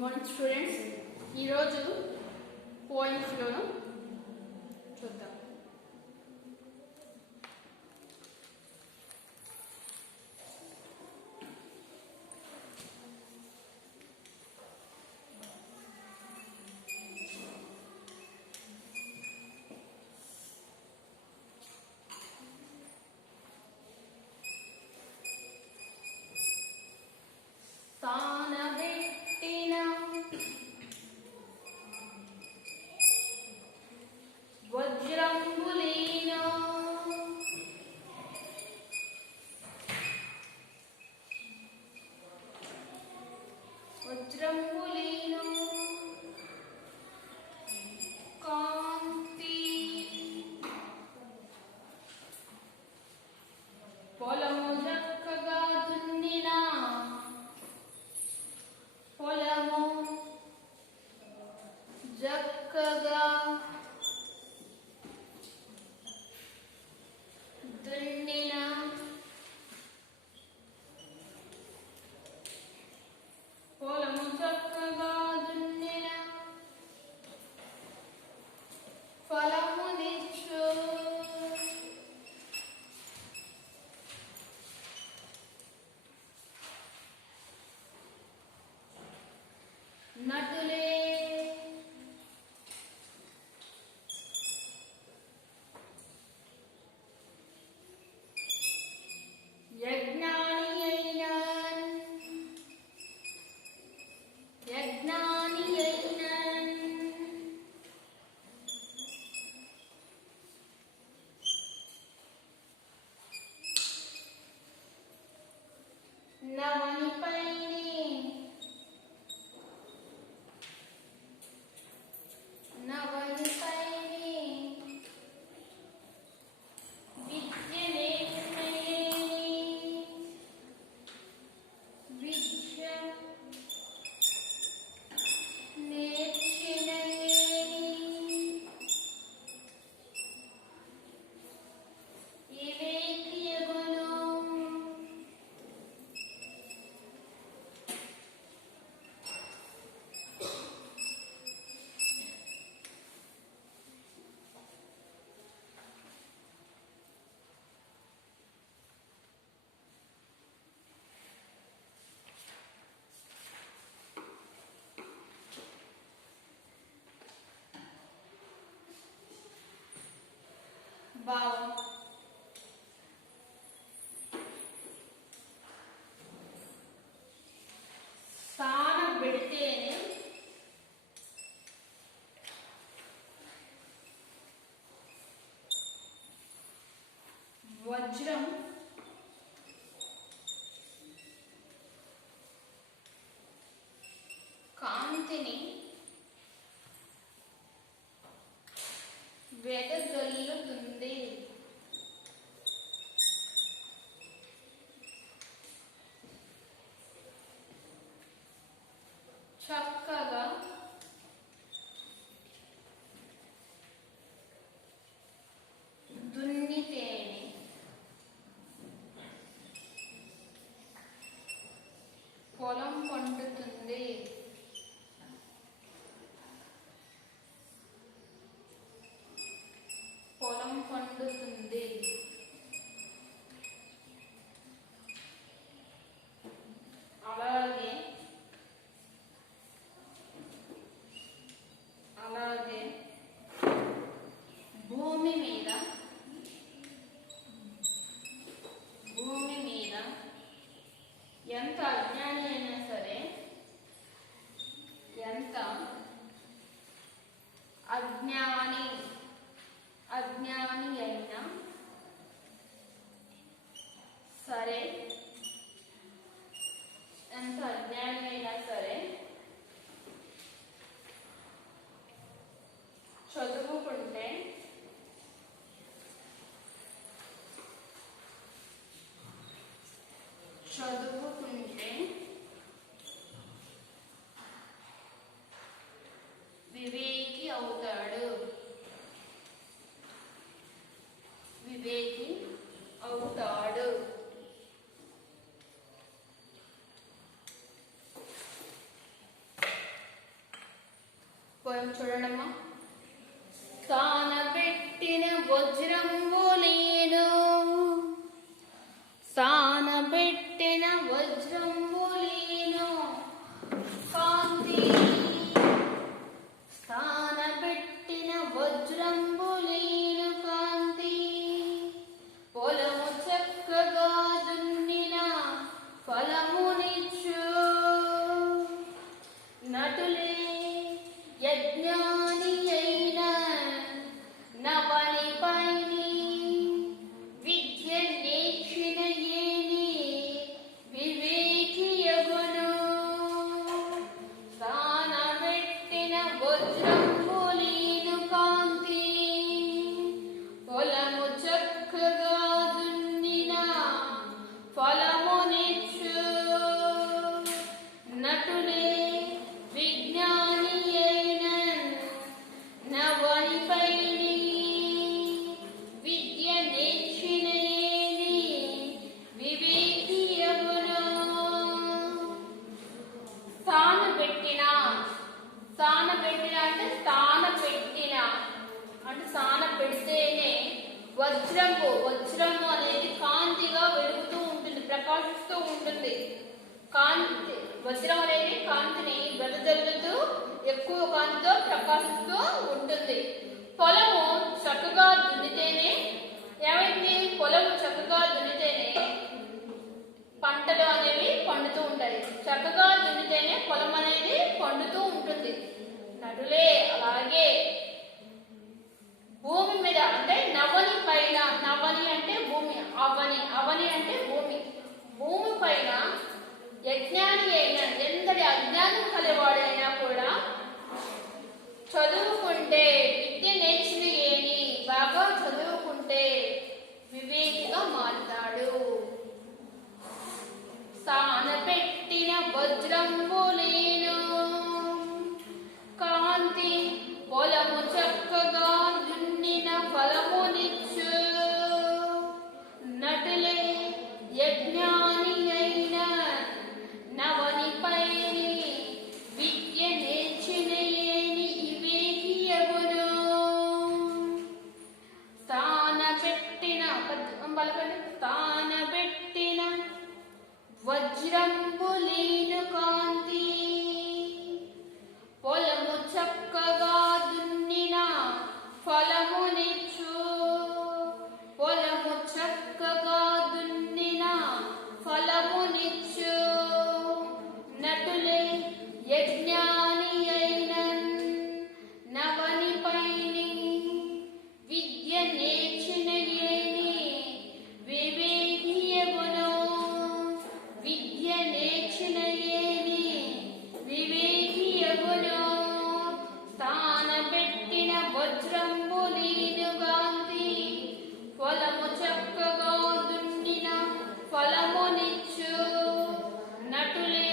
Morning students, ఈరోజు పోయిమ్స్లోను చూద్దాం. తానబెట్టిన వజ్రంబులీన కాంతి పొలము చక్కగా దున్నిన పొలము చక్కగా దున్నిన పొలము చక్కగా దున్నిన ఫలమునిచ్చు నటులే యజ్ఞాని అయిన నవనిపైని విద్య నేర్చినయేని ఇవేకియగును భావం. సానబెడితేనే వజ్రం కాంతిని వెదజల్లుతుంది. చక్కగా దున్నితేనే పొలం పండుతుంది. పొలం పండుతుంది. అలాగే భూమి మీద ఎంత అజ్ఞాని అయినా సరే, ఎంత అజ్ఞాని అయినా సరే, ఎంత అజ్ఞాని అయినా సరే చదువుకుంటే వివేకి అవుతాడు. చూడడమ్మా. సానబెట్టిన వజ్రంబు నేను, సానబెట్టిన వజ్రంబు నేను కాంతి, సానబెట్టిన వజ్రంబు నేను కాంతి. పొలము చక్కగా దున్నిన ఫలమునిచ్చు, నటులే యజ్ఞాని అయిన నవని పైని, విద్య నేర్చిన ఏని వివేకియగును. సానబెట్టిన వజ్రంబు నేను కాంతి, పొలము చక్కగా దున్నిన ఫలమునిచ్చు, నటులే విజ్ఞాని అయిన నవని పైని, విద్య నేర్చిన ఏని వివేకియగును. సానబెట్టిన, సానబెట్టిన అంటే సానబెట్టిన అంటే సాన పెడితేనే వజ్రము, వజ్రము అనేది కాంతిగా వెలుగుతూ ఉంటుంది, ప్రకాశిస్తూ ఉంటుంది. కాంతి, వజ్రం అనేది కాంతిని వెదజల్లుతూ ఎక్కువ కాంతితో ప్రకాశిస్తూ ఉంటుంది. పొలము చక్కగా దున్నితేనే ఏమైంది, పొలము చక్కగా దున్నితేనే పంటలు అనేవి పండుతూ ఉంటాయి. చక్కగా దున్నితేనే పొలం అనేది పండుతూ ఉంటుంది. నటులే అలాగే భూమి మీద అంటే నవని పైన, నవని అంటే భూమి, అవని, అవని అంటే భూమి, భూమి పైన యజ్ఞాని అయినా ఎంతటి అజ్ఞానం కలవాడైనా కూడా చదువుకుంటే, విద్య నేర్చిన ఏని బాగా చదువుకుంటే వివేకిగా మారుతాడు. సానబెట్టిన వజ్రంబు నేను కాంతి, పొలము చక్కగా దున్నిన ఫలమునిచ్చు, నటులే యజ్ఞాని అయిన నవని పైని, విద్య నేర్చిన ఏని వివేకియగును. సానబెట్టిన సానబెట్టిన వజ్రంబు నేను కాంతి, పొలము చక్కగా దున్నిన ఫలమునిచ్చు, పొలము చక్కగా దున్నిన ఫలమునిచ్చు, నటులే యజ్ఞాని అయిన నవని పైని, విద్య నేర్చిన ఏని వివేకియగును. విద్య నేర్చిన ఏని వివేకియగును. సానబెట్టిన వజ్రంబు నేను కాంతి, పొలము చక్కగా దున్నిన ఫలమునిచ్చు, నటులే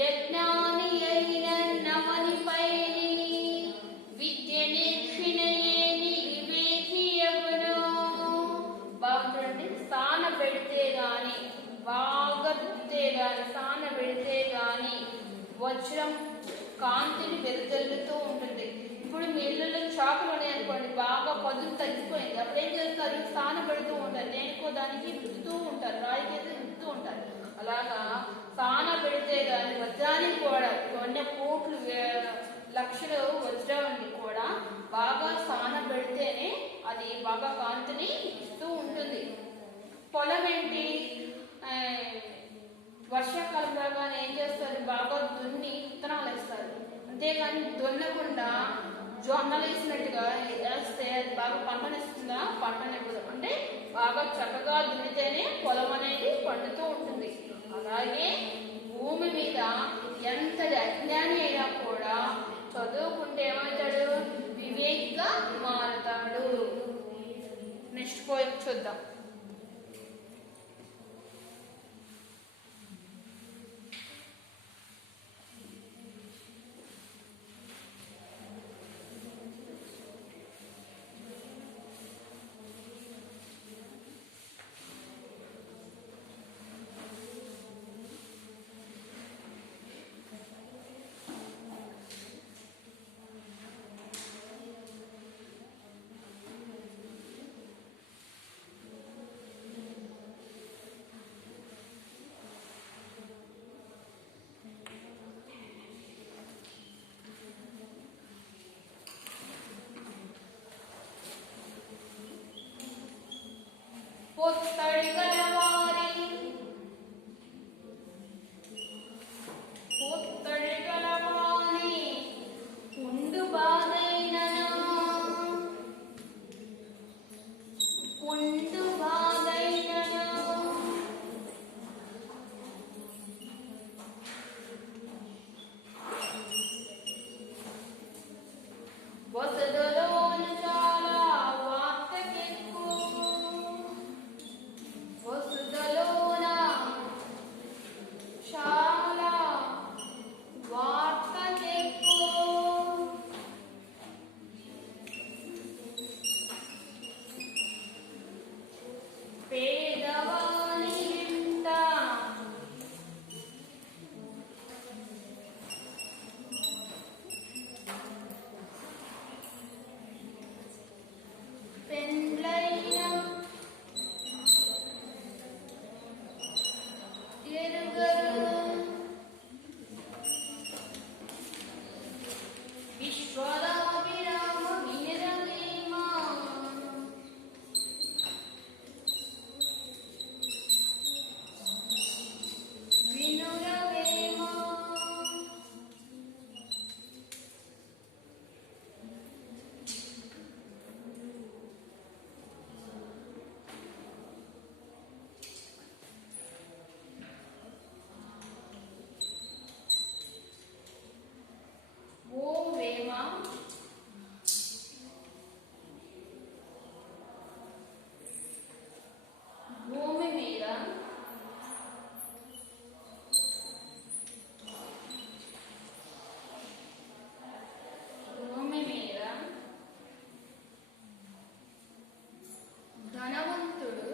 యజ్ఞాని అయిన నవని పైని, విద్య నేర్చిన ఏని వివేకియగును. బాగుంటుంది. సానబెడితే గాని, బాగా దున్నితే గాని, సానబెడితే గాని వజ్రం కాంతిని వెదజల్లుతూ ఉంటుంది. ఇప్పుడు మీ ఇళ్ళలో చాకులు ఉన్నాయనుకోండి, బాగా పదును తగ్గిపోయింది, అప్పుడు ఏం చేస్తారు, సానబెడుతూ ఉంటారు, దేనికో దానికి రుద్దుతూ ఉంటారు, రాయికైతే రుద్దుతూ ఉంటారు. అలాగా సానబెడితే గాని వజ్రానికి కూడా కొన్ని కోట్లు లక్షలు వజ్రాన్ని కూడా బాగా సానబెడితేనే అది బాగా కాంతిని ఇస్తూ ఉంటుంది. పొలం ఏంటి, వర్షాకాలంలో కానీ ఏం చేస్తారు, బాగా దున్ని విత్తనాలు వేస్తారు. అంతేగాని దున్నకుండా జొన్నలు వేసినట్టుగా వేస్తే అది బాగా పంటనిస్తుందా, పంటనివ్వదు. అంటే బాగా చక్కగా దున్నితేనే పొలం అనేది పండుతూ ఉంటుంది. అలాగే భూమి మీద ఎంతటి అజ్ఞాని అయినా కూడా చదువుకుంటే ఏమవుతాడు, వివేకిగా మారుతాడు. నెక్స్ట్ పోయం చూద్దాం. పొత్తడి గలవారి పొత్తడి గలవాని పుండు బాధైనను పుండు బాధైనను వసదలోన చాలా వార్తకెక్కు వసదలోన చాలా వార్తకెక్కు పేదవాని ఇంట పెండ్లైన ఎరుగరు విశ్వదాభిరామ వీరవేమా వినురవేమా ఓ వేమ భూమి మీద భూమి మీద ధనవంతుడు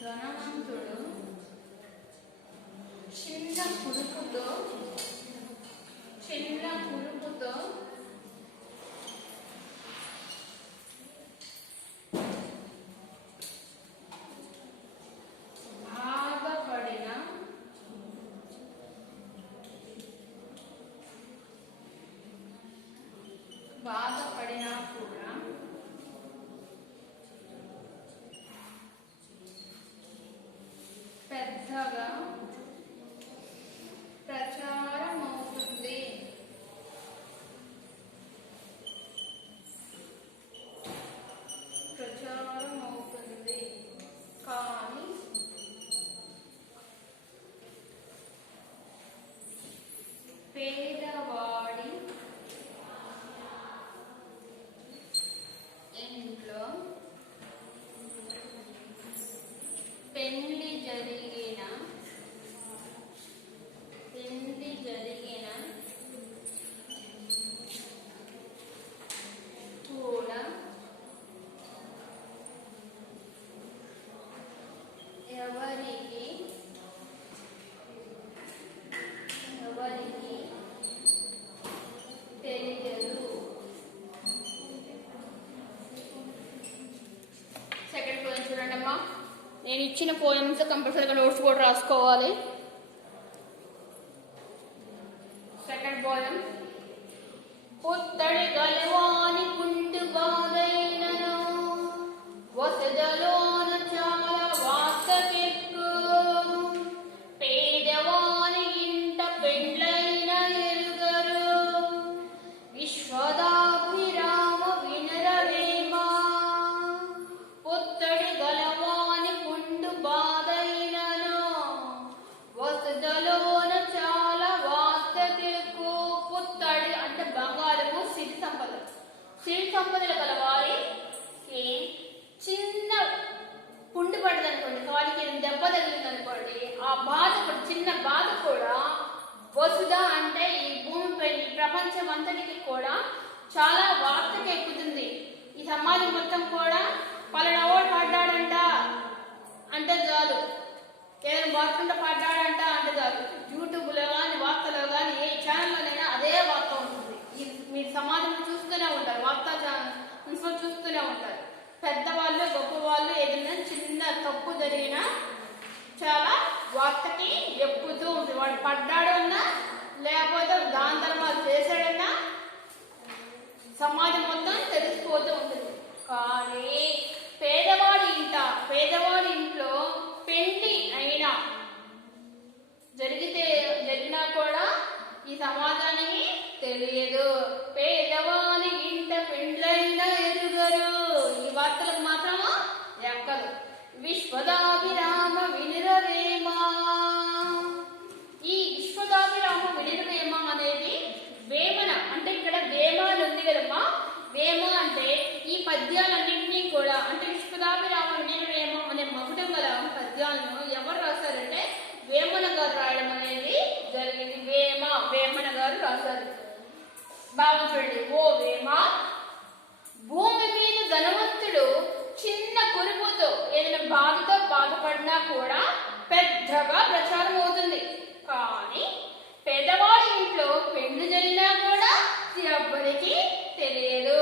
ధనవంతుడు చిన్న కురుపుతో బాధపడిన బాధపడినా కూడా పెద్దగా ప్రచారం అవుతుంది కానీ పేదవాడి ఇంట్లో పెళ్లి జరిగిన కూడా ఎవరికి తెలియదు. సెకండ్ పోయం చూడండి అమ్మా. నేను ఇచ్చిన పోయమ్స్ కంపల్సరీగా నోట్స్ కూడా రాసుకోవాలి. Second poem. పుత్తడి గలవాని పుండు బాధైనను వసదలోన చాలా వార్తకెక్కు పేదవాని ఇంట పెండ్లైన ఎరుగరు విశ్వదాభిరామ వినరవేమా. పుత్తడి గలవాని పుండు బాధైనను వసదలోన చాలా వార్తకెక్కు. పుత్తడి అంటే బంగారము, సిరి సంపద. సిరి సంపదలు గలవారికి చిన్న పుండు పడ్డది అనుకోండి, కాలికి దెబ్బ తగిలింది అనుకోండి, ఆ బాధ చిన్న బాధ కూడా వసుధ అంటే ఈ భూమిపై ప్రపంచం అంతటికి కూడా చాలా వార్తకి ఎక్కుతుంది. ఈ సమాజం మొత్తం కూడా పలానావాడు పడ్డాడంట అంటే చాలు, ఏదైనా బాత్రూంలో పడ్డాడంట అంటే చాలు, యూట్యూబ్లో కానీ వార్తలో కానీ ఏ ఛానల్లోనైనా అదే వార్త ఉంటుంది. మీరు సమాజం చూస్తూనే ఉంటారు, వార్తా ఛానల్ చూస్తూనే ఉంటారు. పెద్దవాళ్ళు గొప్పవాళ్ళు ఏదైనా చిన్న తప్పు జరిగినా చాలా వార్తకి ఎక్కుతూ ఉంటుంది. వాడు పడ్డాడన్నా లేకపోతే దాని ధర్మాలు చేశాడన్నా సమాజం మొత్తం తెలుసుకో తెలియదు. పేదవాని ఇంట పెండ్లైన ఎరుగరు. ఈ వార్తలకు మాత్రము ఎక్కదు. విశ్వదాభిరామ వినురవేమ. ఈ విశ్వదాభిరామ వినురవేమ అనేది వేమన అంటే ఇక్కడ వేమ అని ఉంది కదమ్మా. వేమ అంటే ఈ పద్యాలన్నింటినీ కూడా అంటే విశ్వదాభిరామ వినురవేమ అనే మకుటం గల పద్యాలను ఎవరు రాశారంటే వేమన గారు రాయడం అనేది జరిగింది. వేమన గారు రాశారు. బాగా చూడండి. ఓ వేమ, భూమి మీద ధనవంతుడు చిన్న కురుపుతో ఏదైనా బాధతో బాధపడినా కూడా పెద్దగా ప్రచారం అవుతుంది. కానీ పేదవాడి ఇంట్లో పెళ్లి జరిగినా కూడా ఎవ్వరికి తెలియదు.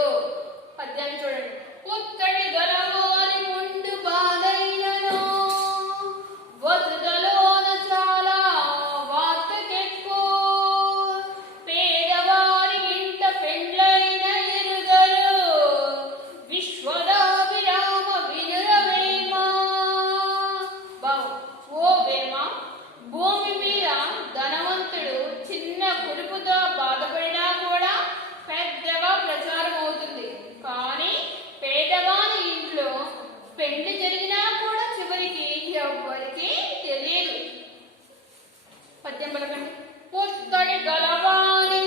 పద్యాన్ని చూడండి. పుత్తడి గలవాని ముందు బాధైనను వసుదలోన చాలా వార్తకెక్కువ. పేదవారి ఇంట పెండ్లైన ఎరుగరు. విశ్వదాభిరామ వినురవేమ. బావు. ఓ వేమ, భూమి మీద ధనవంతుడు చిన్న కురుపుతో బాధపడినా కూడా పెద్దగా ప్రచారం అవుతుంది. కానీ పేదవాని ఇంట్లో పెళ్లి జరిగినా కూడా చివరికి ఎవ్వరికి తెలియదు. పద్యం పలకండి. పుత్తడి గలవాని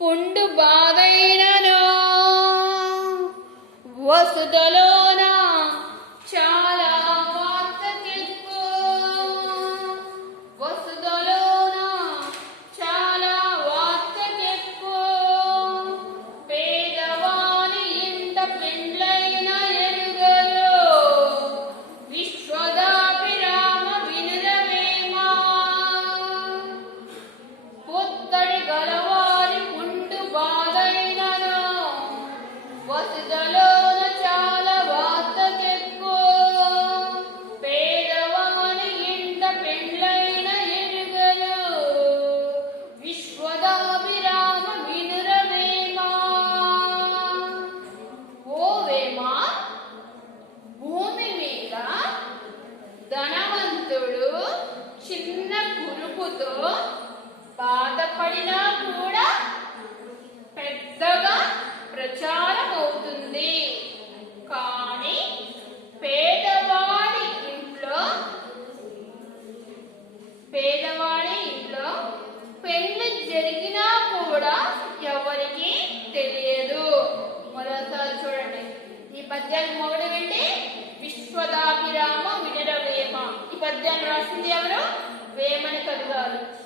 పుండు బాధైనను వసుదలోన చాలా వార్తకెక్కువ. వసుదలోన చాలా వార్తకెక్కువ. పేదవాని ఇంట పెండ్లైన ఎరుగరు. విశ్వదాభిరామ వినురవేమ. పుత్తడి గలవారి పుండు బాధైనను వసుదలోన చాలా వార్తకెక్కువ. పేదవాని ఇంట పెండ్లైన ఎరుగరు. విశ్వదాభిరామ వినురవేమ. ఓ వేమ, భూమి మీద ధనవంతుడు చిన్న కురుపుతో బాధపడినా కూడా పెద్దగా ప్రచారం అవుతుంది. కానీ పేదవాడి ఇంట్లో పెళ్లి జరిగినా కూడా ఎవరికి తెలియదు. మరోసారి చూడండి. ఈ పద్యానికి మొదటి ఏంటి? విశ్వదాభిరామ వినురవేమ. ఈ పద్యాన్ని రాసింది ఎవరు? వేమన కవి గారు.